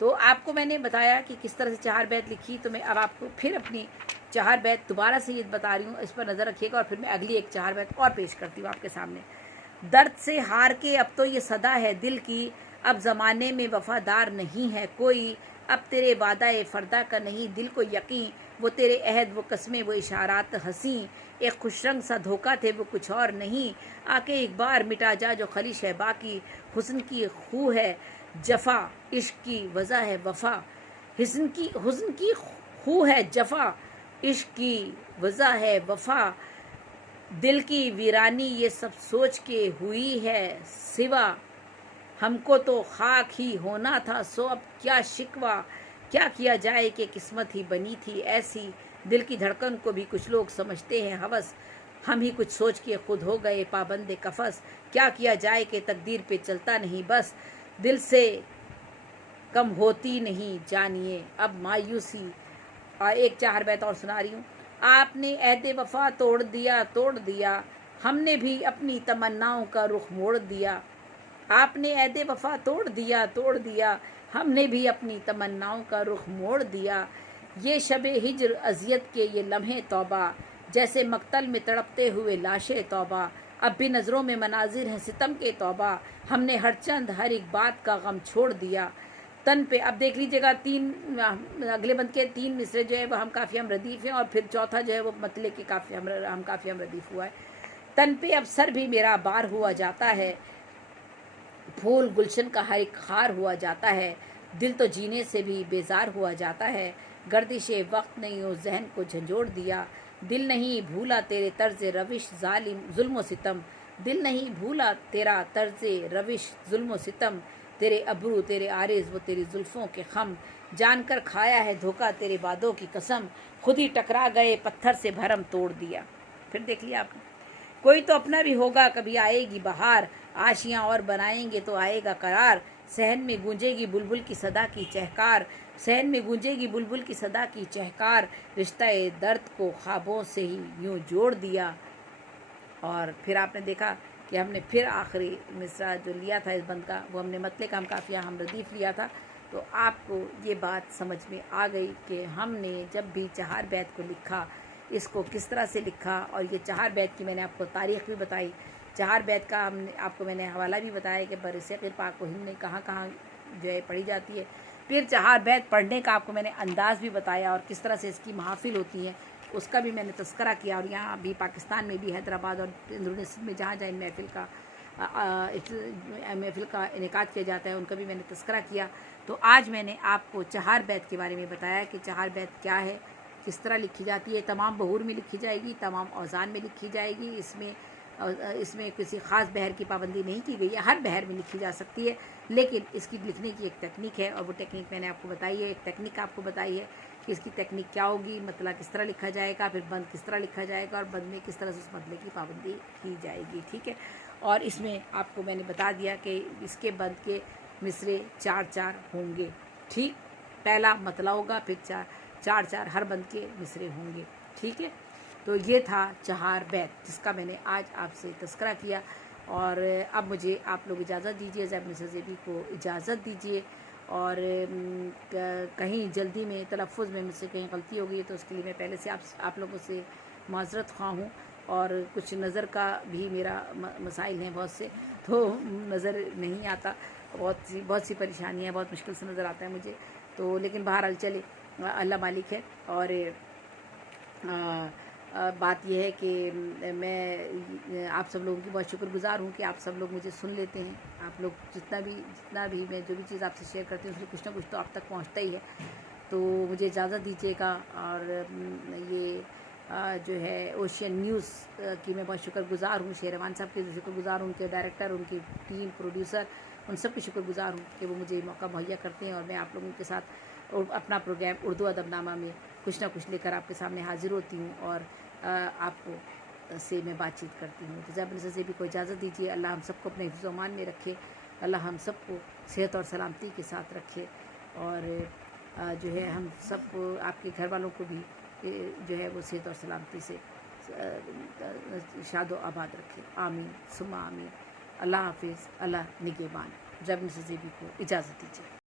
तो आपको मैंने बताया कि किस तरह से 4 बैत लिखी, तो मैं अब आपको फिर अपनी 4 बैत दोबारा से ये बता रही हूँ, इस पर नज़र रखिएगा और फिर मैं अगली एक 4 बैत और पेश करती हूँ आपके सामने। दर्द से हार के अब तो ये सदा है दिल की, अब ज़माने में वफ़ादार नहीं है कोई, अब तेरे वादा फ़र्दा का नहीं दिल को यकीन, वो तेरे अहद वो कस्में वो इशारात हंसी, एक खुशरंग सा धोखा थे वो कुछ और नहीं, आके एक बार मिटा जा जो खलिश है बाकी, हुस्न की खू है जफ़ा इश्क की वज़ा है वफ़ा, हुस्न की खू है जफ़ा इश्क की वज़ा है वफ़ा, दिल की वीरानी ये सब सोच के हुई है सिवा, हमको तो खाक ही होना था सो अब क्या शिकवा, क्या किया जाए कि किस्मत ही बनी थी ऐसी, दिल की धड़कन को भी कुछ लोग समझते हैं हवस, हम ही कुछ सोच के खुद हो गए पाबंद कफस, क्या किया जाए कि तकदीर पे चलता नहीं बस, दिल से कम होती नहीं जानिए अब मायूसी। एक 4 बैत और सुना रही हूँ। आपने अहद वफा तोड़ दिया, हमने भी अपनी तमन्नाओं का रुख मोड़ दिया, आपने अहद वफा तोड़ दिया, हमने भी अपनी तमन्नाओं का रुख मोड़ दिया, ये शबे हिज्र अजियत के ये लम्हे तौबा, जैसे मक्तल में तड़पते हुए लाशे तौबा, अब भी नज़रों में मनाजिर हैं सितम के तौबा, हमने हर चंद हर एक बात का गम छोड़ दिया, तन पे अब देख लीजिएगा 3 अगले बंद के 3 मिसरे जो है वो हम काफ़ी हम रदीफ़ हैं, और फिर चौथा जो है वो मतले के हम काफ़ी हम रदीफ़ हुआ है। तन पे अब सर भी मेरा बार हुआ जाता है, फूल गुलशन का हर एक खार हुआ जाता है, दिल तो जीने से भी बेजार हुआ जाता है, गर्दिश वक्त ने यूँ जहन को झंझोड़ दिया, दिल नहीं भूला तेरे तर्ज रविश जालिम जुल्म सितम, दिल नहीं भूला तेरा तर्ज रविश जुल्म सितम, तेरे अबरू तेरे आरिज वो तेरी जुल्फ़ों के खम, जानकर खाया है धोखा तेरे वादों की कसम, खुद ही टकरा गए पत्थर से भरम तोड़ दिया। फिर देख लिया आपने, कोई तो अपना भी होगा कभी आएगी बहार, आशियाँ और बनाएंगे तो आएगा करार, सहन में गूंजेगी बुलबुल की सदा की चहकार, सहन में गूंजेगी बुलबुल की सदा की चहकार, रिश्ता दर्द को ख्वाबों से ही यूँ जोड़ दिया। और फिर आपने देखा कि हमने फिर आखिरी मिसरा जो लिया था इस बंद का, वो हमने मतले का हम काफ़िया हम रदीफ़ लिया था। तो आपको ये बात समझ में आ गई कि हमने जब भी 4 बैत को लिखा, इसको किस तरह से लिखा, और ये 4 बैत की मैंने आपको तारीख़ भी बताई, 4 बैत का हमने आपको मैंने हवाला भी बताया कि बरसग़ीर पाक व हिंद में कहाँ कहाँ जो है पढ़ी जाती है। फिर 4 बैत पढ़ने का आपको मैंने अंदाज़ भी बताया, और किस तरह से इसकी महफ़िल होती है उसका भी मैंने तस्करा किया, और यहाँ भी पाकिस्तान में भी हैदराबाद और अंदरूनी में जहाँ जहाँ महफ़िल का इनेकाद किया जाता है उनका भी मैंने तस्करा किया। तो आज मैंने आपको 4 बैत के बारे में बताया कि 4 बैत क्या है, किस तरह लिखी जाती है। तमाम बहूर में लिखी जाएगी, तमाम औज़ान में लिखी जाएगी, इसमें किसी ख़ास बहर की पाबंदी नहीं की गई है, हर बहर में लिखी जा सकती है, लेकिन इसकी लिखने की एक टेक्निक है, और वो टेक्निक मैंने आपको बताई है। एक टेक्निक आपको बताई है कि इसकी टेक्निक क्या होगी, मतलब किस तरह लिखा जाएगा, फिर बंद किस तरह लिखा जाएगा, और बंद में किस तरह से उस मतले की पाबंदी की जाएगी। ठीक है, और इसमें आपको मैंने बता दिया कि इसके बंद के मिसरे 4-4 होंगे। ठीक, पहला मतला होगा, फिर 4-4 हर बंद के मिसरे होंगे। ठीक है, तो ये था 4 बैत जिसका मैंने आज आपसे तस्करा किया। और अब मुझे आप लोग इजाज़त दीजिए, ज़ैब मिस्र ज़ेबी को इजाज़त दीजिए, और कहीं जल्दी में तलफ़्फ़ुज़ में मुझसे कहीं गलती हो गई तो उसके लिए मैं पहले से आप लोगों से माज़रत ख़्वाह हूँ। और कुछ नज़र का भी मेरा मसाइल हैं बहुत से, तो नज़र नहीं आता, बहुत सी परेशानियाँ, बहुत मुश्किल से नज़र आता है मुझे, तो लेकिन बहरहाल चले, अल्लाह मालिक है। और बात यह है कि मैं आप सब लोगों की बहुत शुक्रगुज़ार हूँ कि आप सब लोग मुझे सुन लेते हैं। आप लोग जितना भी मैं जो भी चीज़ आपसे शेयर करती हूँ उसमें कुछ ना कुछ तो आप तक पहुँचता ही है। तो मुझे इजाज़त दीजिएगा। और ये जो है ओशियन न्यूज़ की मैं बहुत शुक्रगुज़ार हूँ, शेरवान साहब के शुक्रगुज़ार हूँ, उनके डायरेक्टर, उनकी टीम, प्रोड्यूसर, उन सब की शुक्रगुज़ार हूँ कि वो मुझे मौका मुहैया करते हैं, और मैं आप लोगों के साथ अपना प्रोग्राम उर्दू अदबनामा में कुछ ना कुछ लेकर आपके सामने हाजिर होती हूँ, और आपको से मैं बातचीत करती हूँ। तो ज़ैब मिस्र ज़ेबी को इजाज़त दीजिए। अल्लाह हम सबको अपने हिफ्ज़ व अमान में रखे, अल्लाह हम सबको सेहत और सलामती के साथ रखे, और जो है हम सब आपके घर वालों को भी जो है वो सेहत और सलामती से शादो आबाद रखे। आमीन सुम्मा आमीन। अल्लाह हाफिज़, अल्लाह निगहबान। ज़ैब मिस्र ज़ेबी को इजाज़त दीजिए।